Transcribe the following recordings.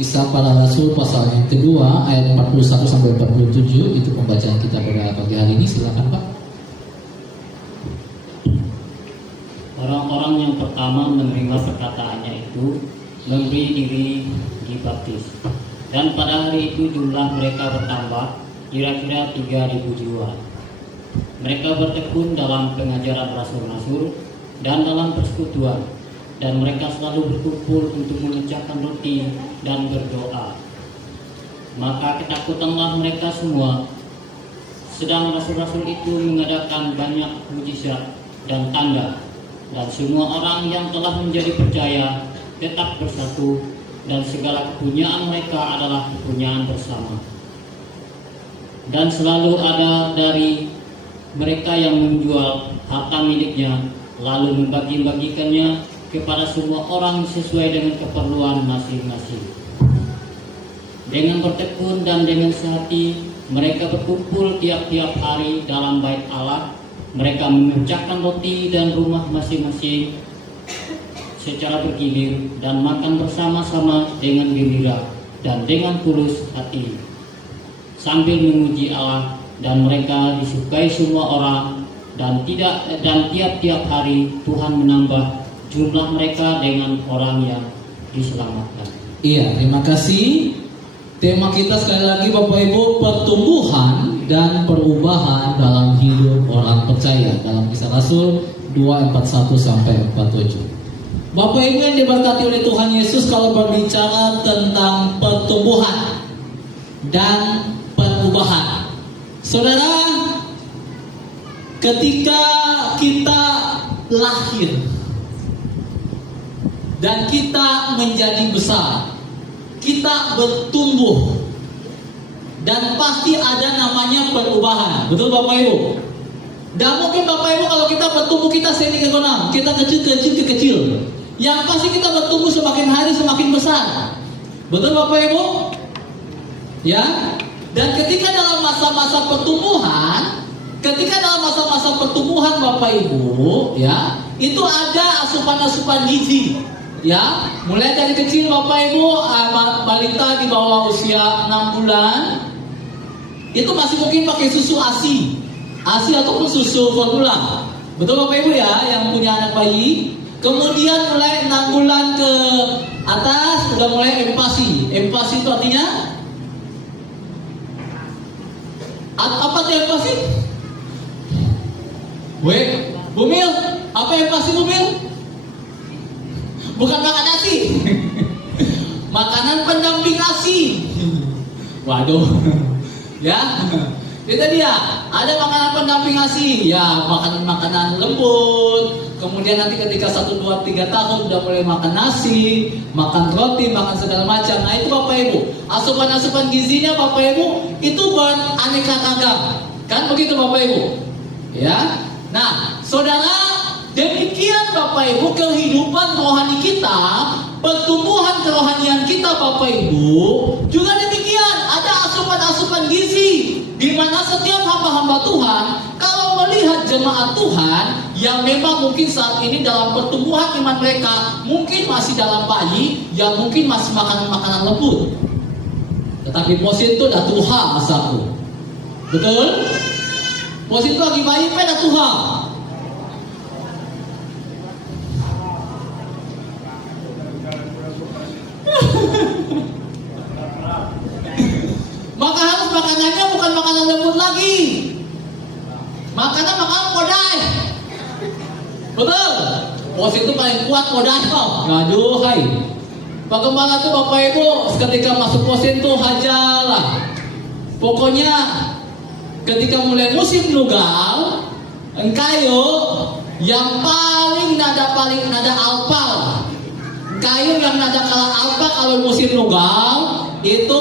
Kisah Para Rasul pasal yang kedua ayat 41 sampai 47 itu pembacaan kita pada pagi hari ini. Silakan Pak. Orang-orang yang pertama menerima perkataannya itu memberi diri dibaptis. Dan pada hari itu jumlah mereka bertambah kira-kira 3.000 jiwa. Mereka bertekun dalam pengajaran rasul-rasul dan dalam persekutuan, dan mereka selalu berkumpul untuk memecahkan roti dan berdoa. Maka ketakutanlah mereka semua. Sedang rasul-rasul itu mengadakan banyak mujizat dan tanda, dan semua orang yang telah menjadi percaya tetap bersatu, dan segala kepunyaan mereka adalah kepunyaan bersama. Dan selalu ada dari mereka yang menjual harta miliknya, lalu membagi-bagikannya kepada semua orang sesuai dengan keperluan masing-masing. Dengan bertekun dan dengan sehati, mereka berkumpul tiap-tiap hari dalam bait Allah. Mereka memecahkan roti dan rumah masing-masing secara bergilir dan makan bersama-sama dengan gembira dan dengan tulus hati, sambil memuji Allah, dan mereka disukai semua orang, dan tiap-tiap hari Tuhan menambah jumlah mereka dengan orang yang diselamatkan. Iya, terima kasih. Tema kita sekali lagi Bapak Ibu, pertumbuhan dan perubahan dalam hidup orang percaya, dalam Kisah Rasul 2:41 sampai 47. Bapak Ibu yang diberkati oleh Tuhan Yesus, kalau berbicara tentang pertumbuhan dan perubahan, saudara, ketika kita lahir dan kita menjadi besar, kita bertumbuh, dan pasti ada namanya perubahan. Betul Bapak Ibu? Dan mungkin Bapak Ibu kalau kita bertumbuh, kita sering ekonom, kita kecil. Yang pasti kita bertumbuh semakin hari semakin besar. Betul Bapak Ibu? Ya. Dan ketika dalam masa-masa pertumbuhan Bapak Ibu, ya, itu ada asupan-asupan gizi. Ya, mulai dari kecil Bapak Ibu, balita di bawah usia 6 bulan itu masih mungkin pakai susu ASI ataupun susu formula. Betul Bapak Ibu ya, yang punya anak bayi. Kemudian mulai 6 bulan ke atas udah mulai empasi. Empasi itu artinya apa tuh empasi? Bumil, apa empasi Bumil? Bukan makan nasi. Makanan pendamping ASI. Waduh. Ya. Itu dia. Ada makanan pendamping ASI. Ya, makanan lembut. Kemudian nanti ketika 1, 2, 3 tahun udah mulai makan nasi, makan roti, makan segala macam. Nah, itu Bapak Ibu. Asupan-asupan gizinya Bapak Ibu itu beraneka ragam. Kan begitu Bapak Ibu? Ya. Nah, saudara, demikian Bapak Ibu kehidupan rohani kita, pertumbuhan kerohanian kita Bapak Ibu juga demikian, ada asupan-asupan gizi, di mana setiap hamba-hamba Tuhan kalau melihat jemaat Tuhan yang memang mungkin saat ini dalam pertumbuhan iman mereka, mungkin masih dalam bayi, yang mungkin masih makan makanan lembut, tetapi posin itu dah Tuhan masaku. Betul? Posin itu lagi bayi pada Tuhan. Maka harus makanannya bukan makanan lembut lagi, makanan kodai. Betul? Pos itu paling kuat kodai kok. Aduh hai. Bagaimana tuh Bapak Ibu ketika masuk pos itu hajalah. Pokoknya ketika mulai musim nugal, engkayo yang paling nada alpal. Kayu yang nada kalah alpa kalau musim nugal itu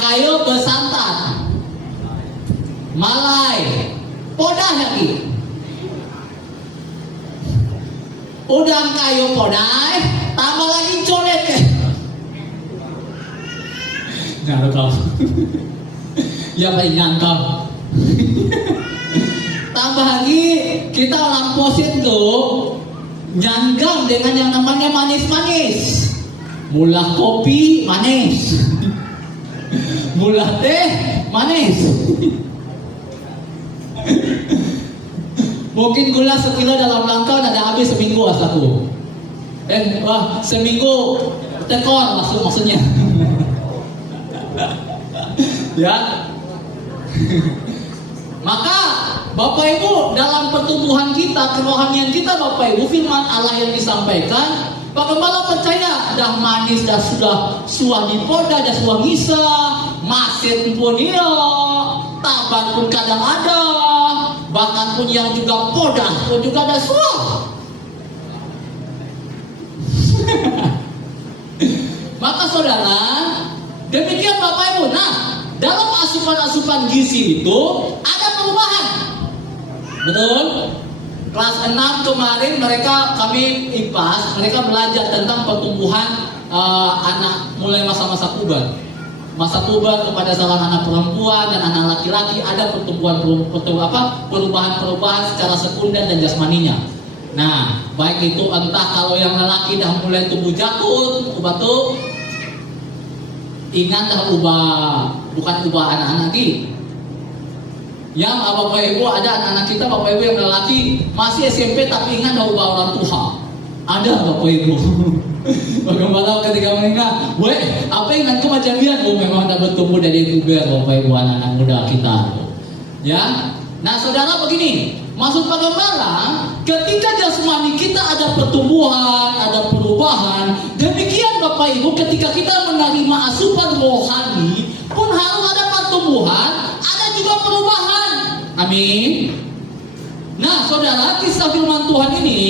kayu besantan, malai, podah lagi. Udah kayu podai, tambah lagi colet. Jangan kau. Ya paling nyangkau. Tambah lagi kita lamposin tuh nyanggang dengan yang namanya manis-manis. Mula kopi manis. Mula teh manis. Mungkin gula sekilo dalam langkah ada habis seminggu asaku. Seminggu tekor maksudnya. Ya. Maka Bapak Ibu, dalam pertumbuhan kita, kerohanian kita Bapak Ibu, firman Allah yang disampaikan, Pak Gembala percaya dah manis, dah suah dipoda, dah suah ngisa, masin pun iya, taban pun kadang ada, bahkan pun yang juga poda pun juga ada suah. Maka saudara, demikian Bapak Ibu. Nah, dalam asupan-asupan gizi itu ada perubahan. Betul? Kelas 6 kemarin kami IPAS, mereka belajar tentang pertumbuhan anak mulai masa-masa puber. Masa puber kepada salah anak perempuan dan anak laki-laki ada perubahan-perubahan secara sekunder dan jasmaninya. Nah, baik itu entah kalau yang lelaki dah mulai tumbuh jatun, batu, ingat dah bukan ubah anak-anak lagi. Yang Bapak Ibu ada anak-anak kita Bapak Ibu yang lelaki masih SMP tapi ingat dah ubah orang tua. Ada Bapak Ibu. Bagaimana ketika meninggal, apa ingat kemajamian? Memang dah bertumbuh dari tubuh Bapak Ibu anak-anak muda kita. Ya. Nah, saudara begini. Maksud Pak Gembala, ketika jasmani kita ada pertumbuhan, ada perubahan, demikian Bapak Ibu ketika kita menerima asupan rohani pun harus ada pertumbuhan, ada juga perubahan. Amin. Nah, saudara, kisah firman Tuhan ini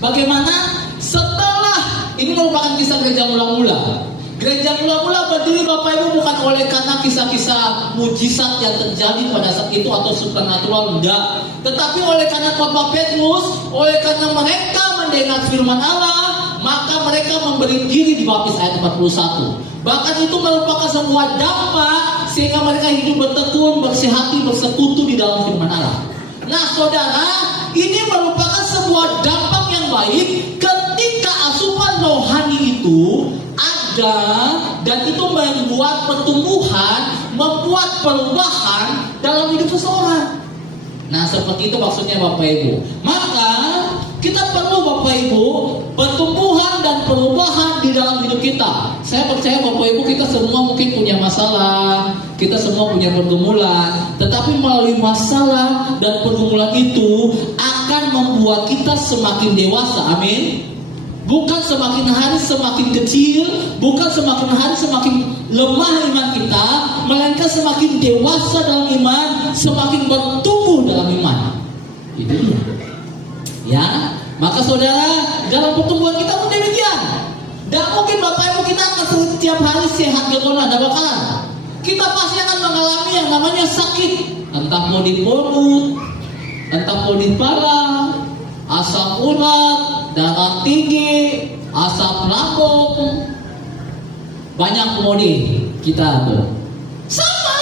bagaimana setelah ini merupakan kisah gereja mula-mula. Gereja mula-mula berdiri Bapak Ibu bukan oleh karena kisah-kisah mujizat yang terjadi pada saat itu atau supernatural, enggak. Tetapi oleh karena Bapak Petrus, oleh karena mereka mendengar firman Allah, maka mereka memberi diri di baptis ayat 41. Bahkan itu merupakan sebuah dampak sehingga mereka hidup bertekun, bersihati, bersekutu di dalam firman Allah. Nah, saudara, ini merupakan sebuah dampak yang baik ketika asupan rohani itu ada dan itu membuat pertumbuhan, membuat perubahan dalam hidup seseorang. Nah, seperti itu maksudnya Bapak Ibu. Maka kita perlu Bapak Ibu pertumbuhan dan perubahan di dalam hidup kita. Saya percaya Bapak Ibu kita semua mungkin punya masalah, kita semua punya pergumulan, tetapi melalui masalah dan pergumulan itu akan membuat kita semakin dewasa. Amin. Bukan semakin hari semakin kecil, bukan semakin hari semakin lemah iman kita, melainkan semakin dewasa dalam iman, semakin bertumbuh dalam iman. Itu dia. Ya, maka saudara, dalam pertumbuhan kita pun demikian. Dan mungkin Bapak Ibu kita akan setiap hari sehat gelona, ada bakalan. Kita pasti akan mengalami yang namanya sakit, entah mau di mulut, entah mau di parah, asam urat, darah tinggi, asam lambung, banyak komodi kita tuh. Sama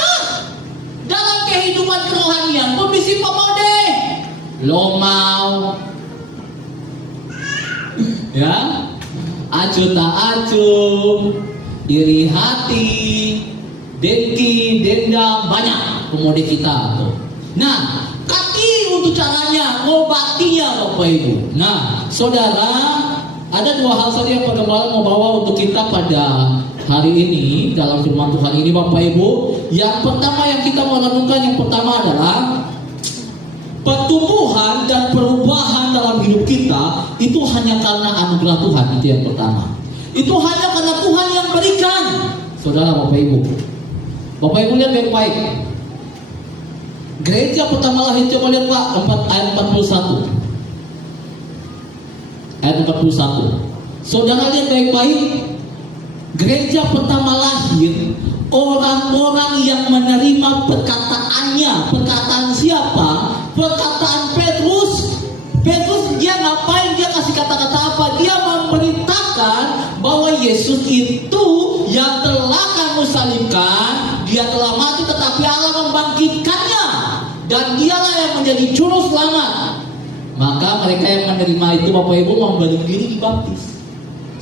dalam kehidupan kerohanian pun bisa komodi, lomau, ya, acuh tak acuh, iri hati, dengki, dendam, banyak komodi kita tuh. Nah, untuk caranya, ngobatinya Bapak Ibu. Nah, saudara, ada dua hal saja yang Pak Gembala mau bawa untuk kita pada hari ini dalam firman Tuhan ini Bapak Ibu. Yang pertama yang kita mau renungkan, yang pertama adalah pertumbuhan dan perubahan dalam hidup kita itu hanya karena anugerah Tuhan. Itu yang pertama. Itu hanya karena Tuhan yang berikan. Saudara Bapak Ibu. Bapak Ibu lihat baik-baik. Gereja pertama lahir, coba lihat Pak, ayat 41. Ayat 41. Saudara lihat baik-baik. Gereja pertama lahir, orang-orang yang menerima perkataannya. Perkataan siapa? Perkataan Petrus. Petrus dia ngapain? Dia kasih kata-kata apa? Dia memberitakan bahwa Yesus itu yang telah kamu salibkan, dia telah mati tetapi Allah membangkitkannya. Dan dialah yang menjadi juru selamat. Maka mereka yang menerima itu Bapak Ibu memberi diri dibaptis.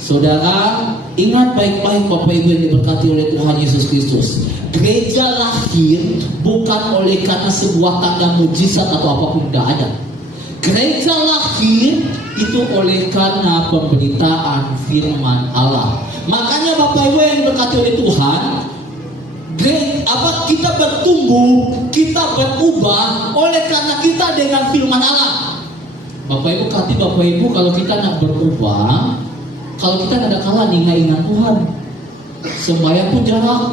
Saudara, ingat baik-baik Bapak Ibu yang diberkati oleh Tuhan Yesus Kristus. Gereja lahir bukan oleh karena sebuah tanda mujizat atau apapun, tidak ada. Gereja lahir itu oleh karena pemberitaan firman Allah. Makanya Bapak Ibu yang diberkati oleh Tuhan, kita bertumbuh, kita berubah oleh karena kita dengan firman Allah. Bapak Ibu, Bapak Ibu, kalau kita nak berubah, kalau kita tidak kalah ingat Tuhan, sembahyang pun jarang.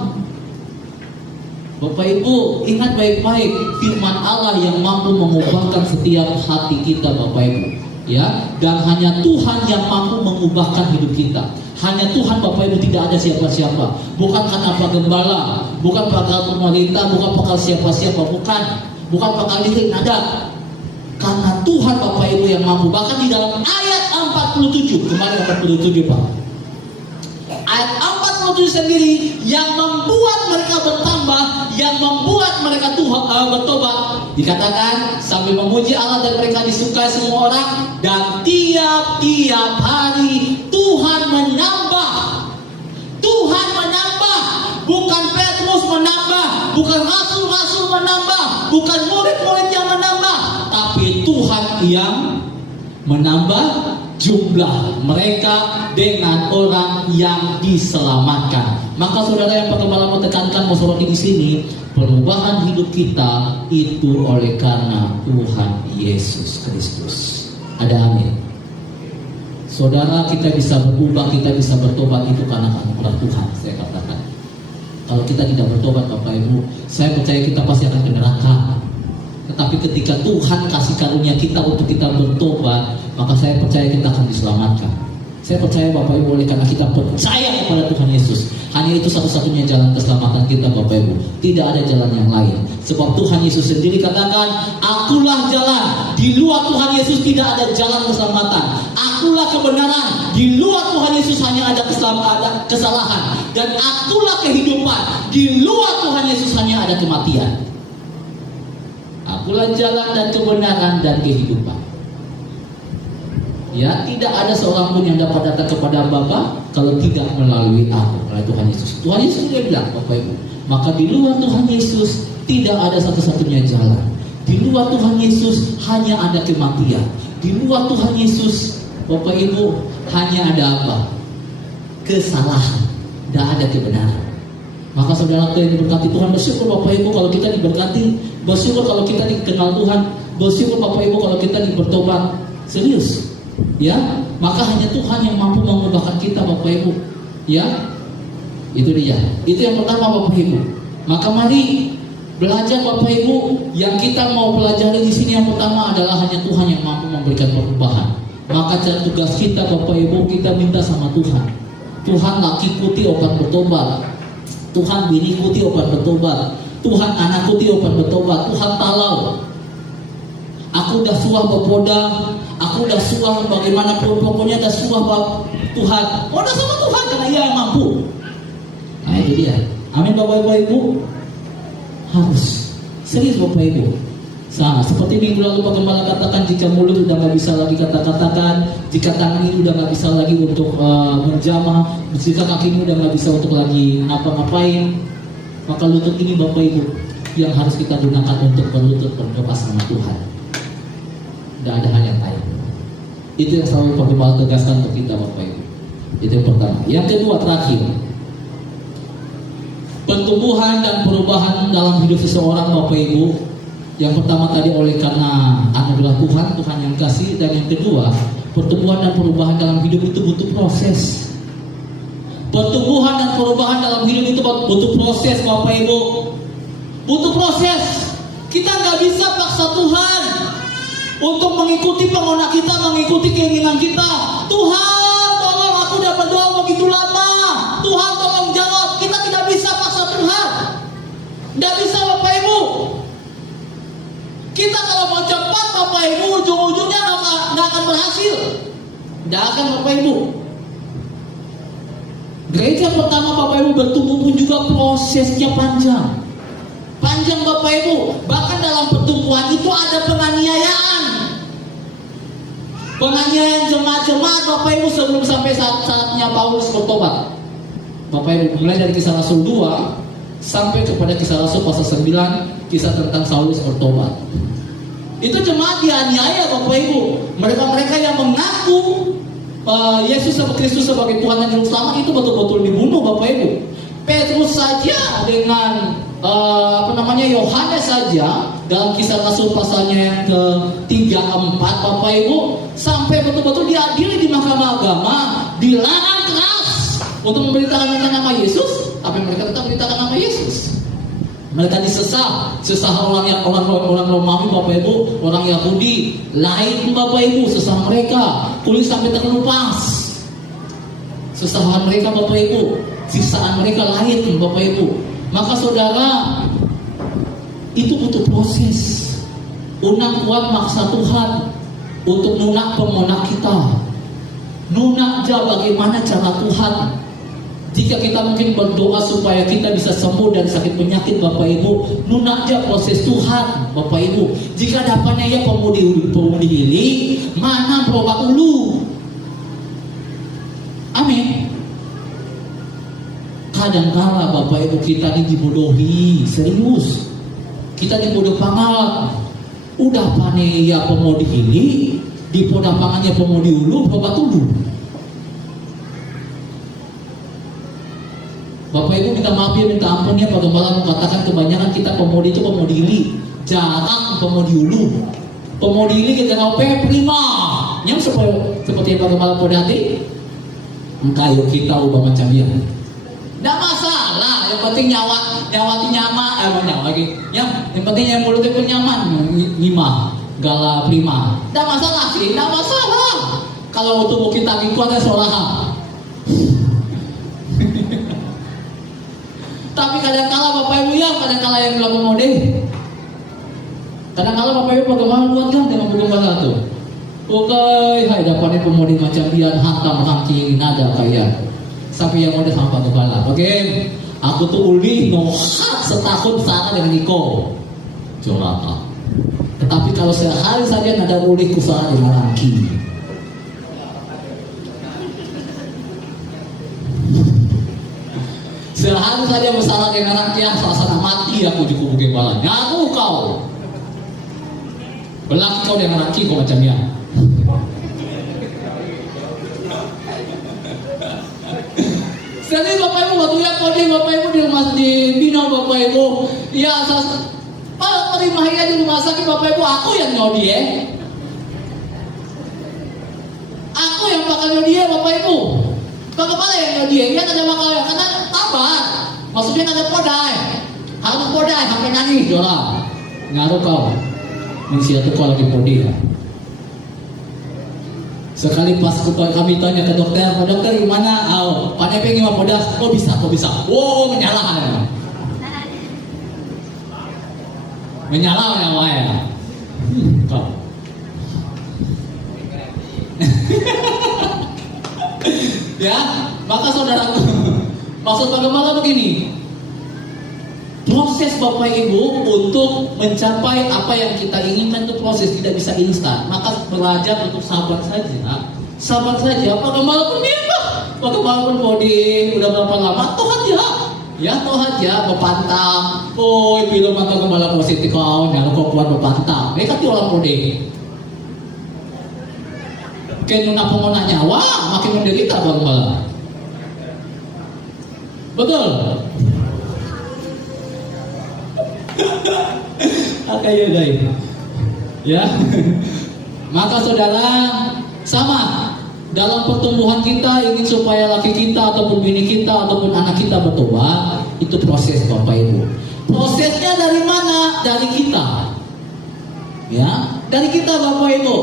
Bapak Ibu, ingat baik-baik firman Allah yang mampu mengubahkan setiap hati kita, Bapak Ibu. Ya, dan hanya Tuhan yang mampu mengubahkan hidup kita. Hanya Tuhan, Bapak Ibu, tidak ada siapa-siapa. Bukan karena Pak Gembala, bukan pakal pemerintah, bukan pakal siapa-siapa, bukan pakal diri, ada. Karena Tuhan, Bapak Ibu, yang mampu. Bahkan di dalam ayat 47, kembali 47 Pak. Ayat 47 sendiri yang membuat mereka bertambah, yang membuat mereka bertobat. Dikatakan sambil memuji Allah dan mereka disukai semua orang, dan tiap-tiap hari Tuhan menambah. Tuhan menambah, bukan Petrus menambah, bukan rasul-rasul menambah, bukan murid-murid yang menambah, tapi Tuhan yang menambah jumlah mereka dengan orang yang diselamatkan. Maka saudara yang Pak Gembala mau tekankan, mau soroti di sini, perubahan hidup kita itu oleh karena Tuhan Yesus Kristus. Ada amin. Saudara, kita bisa berubah, kita bisa bertobat itu karena anugerah Tuhan. Saya katakan, kalau kita tidak bertobat Bapak Ibu, saya percaya kita pasti akan ke neraka. Tetapi ketika Tuhan kasih karunia kita untuk kita bertobat, maka saya percaya kita akan diselamatkan. Saya percaya Bapak Ibu, oleh karena kita percaya kepada Tuhan Yesus, hanya itu satu-satunya jalan keselamatan kita Bapak Ibu. Tidak ada jalan yang lain. Sebab Tuhan Yesus sendiri katakan, akulah jalan. Di luar Tuhan Yesus tidak ada jalan keselamatan. Akulah kebenaran. Di luar Tuhan Yesus hanya ada kesalahan. Dan akulah kehidupan. Di luar Tuhan Yesus hanya ada kematian. Akulah jalan dan kebenaran dan kehidupan. Ya, tidak ada seorang pun yang dapat datang kepada Bapa kalau tidak melalui aku, melalui Tuhan Yesus. Tuhan Yesus dia bilang, Bapak Ibu, maka di luar Tuhan Yesus tidak ada satu-satunya jalan. Di luar Tuhan Yesus hanya ada kematian. Di luar Tuhan Yesus, Bapak Ibu, hanya ada apa? Kesalahan. Tidak ada kebenaran. Maka saudara yang diberkati Tuhan, bersyukur Bapak Ibu kalau kita diberkati, bersyukur kalau kita dikenal Tuhan, bersyukur Bapak Ibu kalau kita bertobat serius. Ya, maka hanya Tuhan yang mampu mengubahkan kita Bapak Ibu. Ya, itu dia. Itu yang pertama Bapak Ibu. Maka mari belajar Bapak Ibu. Yang kita mau pelajari di sini yang pertama adalah hanya Tuhan yang mampu memberikan perubahan. Maka tugas kita Bapak Ibu, kita minta sama Tuhan. Tuhan laki kuti obat bertobat. Tuhan bini kuti obat bertobat. Tuhan anak kuti obat bertobat. Tuhan talau. Aku udah suah berpoda, aku udah suah bagaimanapun, pokoknya udah suah Tuhan. Udah sama Tuhan karena Ia yang mampu. Nah itu dia. Amin Bapak Ibu. Harus serius Bapak Ibu. Nah, seperti minggu lalu Pak Gembala katakan, jika mulut udah nggak bisa lagi kata-katakan, jika tangan ini udah nggak bisa lagi untuk menjamah, jika kaki ini udah nggak bisa untuk lagi ngapa-ngapain, maka lutut ini Bapak Ibu yang harus kita gunakan untuk berlutut berdoa sama Tuhan. Tidak ada hal yang lain. Itu yang selalu Pak Gembala tegaskan untuk kita Bapak Ibu. Itu yang pertama. Yang kedua, terakhir, pertumbuhan dan perubahan dalam hidup seseorang Bapak Ibu. Yang pertama tadi oleh karena anugerah Tuhan, Tuhan yang kasih. Dan yang kedua, pertumbuhan dan perubahan dalam hidup itu butuh proses. Pertumbuhan dan perubahan dalam hidup itu butuh proses Bapak Ibu. Butuh proses. Kita nggak bisa paksa Tuhan untuk mengikuti pengonak kita, mengikuti keinginan kita. Tuhan, tolong, aku udah berdoa begitu lama. Tuhan, tolong jawab. Kita tidak bisa paksa Tuhan. Tidak bisa Bapak Ibu. Kita kalau mau cepat Bapak Ibu, ujung-ujungnya nggak akan berhasil. Tidak akan Bapak Ibu. Gereja pertama Bapak Ibu bertumbuh pun juga prosesnya panjang. Panjang Bapak Ibu. Bahkan dalam pertumbuhan itu ada penganiayaan. Penganiayaan jemaat-jemaat Bapak Ibu sebelum sampai saatnya Paulus bertobat. Bapak Ibu, mulai dari Kisah Rasul 2 sampai kepada Kisah Rasul pasal 9, kisah tentang Saulus bertobat. Itu jemaat dianiaya Bapak Ibu. Mereka-mereka yang mengaku Yesus sebagai Kristus sebagai Tuhan dan Juru Selamat itu betul-betul dibunuh Bapak Ibu. Petrus saja dengan Yohanes saja dalam Kisah Rasul pasalnya yang ke-3-4 Bapak Ibu sampai betul-betul diadili di mahkamah agama, dilarang keras untuk memberitakan tentang nama Yesus, tapi mereka tetap memberitakan nama Yesus. Mereka disesah orang Romawi Bapak Ibu, orang Yahudi lain Bapak Ibu, sesah mereka kulit sampai terkelupas. Sesahan mereka Bapak Ibu, siksaan mereka lain Bapak Ibu. Maka saudara, itu butuh proses. Unang kuat maksa Tuhan untuk nunak pemonak kita. Nunak aja bagaimana cara Tuhan. Jika kita mungkin berdoa supaya kita bisa sembuh dari sakit penyakit Bapak Ibu, nunak aja proses Tuhan Bapak Ibu. Jika dapatnya ya pemudi hili, mana berobat ulu. Amin. Kadang-kala Bapak Ibu kita ini dibodohi, serius. Kita dibodoh pangal. Udah pane ya pemudi hili, di podah pangannya pemudi ulu, berobat ulu. Bapak Ibu minta maaf ya, minta ampun ya, Pak Gembala mengatakan kebanyakan kita pemudi itu pemudi hili, jarang pemudi ulu. Pemudi hili kita mau prima, yang seperti Pak Gembala podati, kayu kita ubah macam dia. Nggak masalah, yang penting nyawa nyaman lagi. Yang penting yang mulutnya pun nyaman, lima, gala prima. Nggak masalah sih, nggak masalah. Kalau tubuh kita itu ada solaha. Tapi kadang-kala Bapak Ibu ya, kadang-kala yang bilang mode. Kadang-kala Bapak Ibu bagaimana buat kan dengan bagaimana tuh. Oke, hai dapatnya pemudi macam dia hantam hangking nada kayak. Sampai yang mode sampai kepala. Oke, aku tuh uli nohat setahun sana dengan Niko. Coba. Tetapi kalau sehari saja nada uli kusana dengan Angki. Sehari saja masalah dengan anaknya, salah mati aku di kubu kepala. Nyaku kau. Belaki kau dengan anaknya kau macamnya. Jadi Bapak Ibu waktu ya kode Bapak Ibu di rumah di Bina Bapak Ibu. Ya Pak terima ya di rumah sakit Bapak Ibu, aku yang nyodi ya. Aku yang pakai nyodi ya Bapak Ibu. Pak kepala yang nyodi ya, ada bakal ya karena tabat. Maksudnya ada podai. Harus podai sampai nangis doang. Ngaruh kau. Manusia itu kau lagi podi ya. Sekali pas kami tanya ke dokter, Pak dokter gimana? Pak Nepe gimana podas? Kok bisa? Wow, menyala. Menyala ya. Kau. Ya, maka saudaraku, maksud bagaimana begini? Proses Bapak Ibu untuk mencapai apa yang kita inginkan itu proses, tidak bisa instan. Maka belajar untuk sabar saja. Sabar saja. Bagaimana pun dia, bagaimana pun body udah berapa lama, toh aja. Ya toh aja berpantang. Oh, belum atau kembali positif kau, nyala kau kuat berpantang. Mereka tuh orang body. Kena pengguna nyawa makin menderita bagaimana? Betul. Kayak guys, ya. Maka saudara sama dalam pertumbuhan kita ingin supaya laki kita ataupun bini kita ataupun anak kita bertobat, itu proses Bapak Ibu. Prosesnya dari mana? Dari kita, ya, dari kita Bapak Ibu,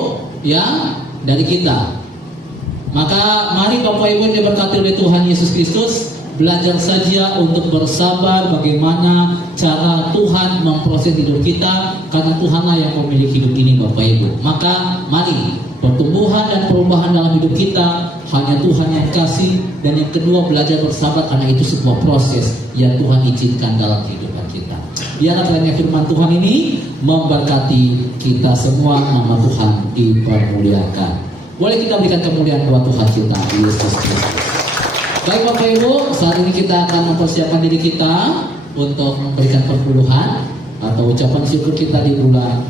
ya, dari kita. Maka mari Bapak Ibu yang diberkati oleh Tuhan Yesus Kristus, belajar saja untuk bersabar bagaimana cara Tuhan memproses hidup kita, karena Tuhanlah yang memiliki hidup ini Bapak Ibu. Maka mari pertumbuhan dan perubahan dalam hidup kita hanya Tuhan yang kasih. Dan yang kedua, belajar bersabar karena itu sebuah proses yang Tuhan izinkan dalam kehidupan kita. Biarlah kiranya firman Tuhan ini memberkati kita semua. Nama Tuhan dipermuliakan. Boleh kita berikan kemuliaan buat Tuhan kita, Yesus Kristus. Baik Bapak Ibu, saat ini kita akan mempersiapkan diri kita untuk memberikan perpuluhan atau ucapan syukur kita di bulan